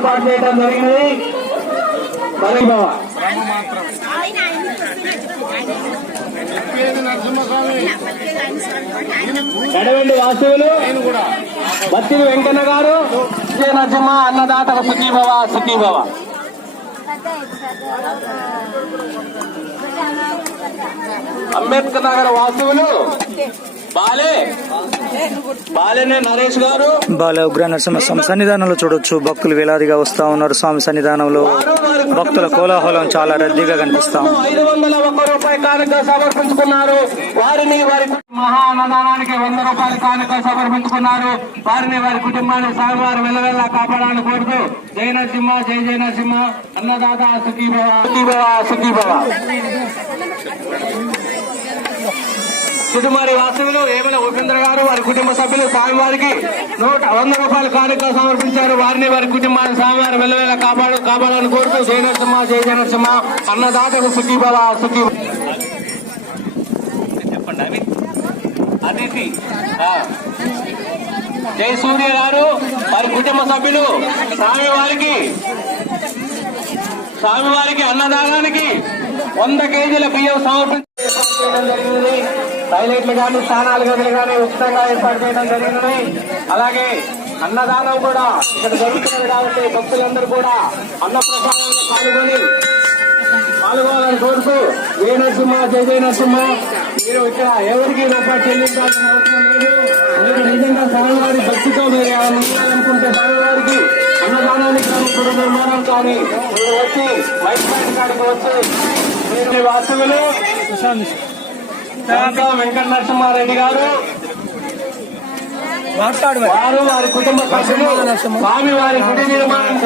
ఏర్పాటు చేయడం జరిగినది మరి బావ. నడవండి వాసువులు. బత్తిని వెంకన్న గారు. విజయ నరసింహ అన్నదాతకు సుఖీభవ. సుఖీభవ అంబేద్కర్ నగర్ వాసువులు బాలే. బాలేనే నరేష్ గారు. బాల ఉగ్ర నరసింహస్వామి సన్నిధానంలో చూడొచ్చు. భక్తులు వేలాదిగా వస్తా ఉన్నారు స్వామి సన్నిధానంలో. భక్తుల కోలాహలం చాలా రద్దీగా కనిపిస్తాం ఐదు వందల ఒక్క రూపాయి కానుక సమర్పించుకున్నారు. వారిని వారి మహా అన్నదానానికి వంద రూపాయల కానుక సమర్పించుకున్నారు. వారిని వారి కుటుంబాన్ని స్వామివారు వెళ్ళవెళ్ళ కాపాడాలని కోరుతూ జై నరసింహ జై జై నరసింహ. అన్నదాత సుఖీభవ సుఖీభవ సుఖీభవ. కుటుంబారి వాసులు ఏమైనా ఉపేంద్ర గారు వారి కుటుంబ సభ్యులు స్వామివారికి నూట వంద రూపాయల కానుక సమర్పించారు. వారిని వారి కుటుంబాన్ని స్వామివారి వెళ్ళవేళ కాపాడు కాపాడాలని కోరుతూ జై నరసింహ జై జయ నరసింహ. అన్నదాతకు సుఖీభవ సుఖీ చెప్పండి అవి అదితి సూర్య గారు వారి కుటుంబ సభ్యులు స్వామివారికి స్వామివారికి అన్నదానానికి వంద కేజీల బియ్యం సమర్పించడం జరిగింది. టాయిలెట్లు కానీ స్నానాలు గదులు కానీ ఉచితంగా ఏర్పాటు చేయడం జరిగినవి అలాగే అన్నదానం కూడా ఇక్కడ జరుగుతున్నది కాబట్టి భక్తులందరూ కూడా అన్నప్రసాదంలో పాల్గొని పాల్గొనాలని కోరుతూ జయ నరసింహ జయ జయ నరసింహ. మీరు ఇక్కడ ఎవరికి రూపాయి చెల్లించాల్సిన అవసరం లేదు. మీరు నిజంగా స్వామివారి భక్తితో మీరు అనుకుంటే ఉండాలనుకుంటే స్వామివారికి అన్నదానానికి కానీ గృహ నిర్మాణం కానీ మీరు వచ్చి వైట్ పాయింట్ కాడికి వచ్చి మీరు వాస్తవులు శాంతా వెంకట నరసింహారెడ్డి గారు వారు వారి కుటుంబ సభ్యులు. స్వామి వారి గుడి నిర్మాణం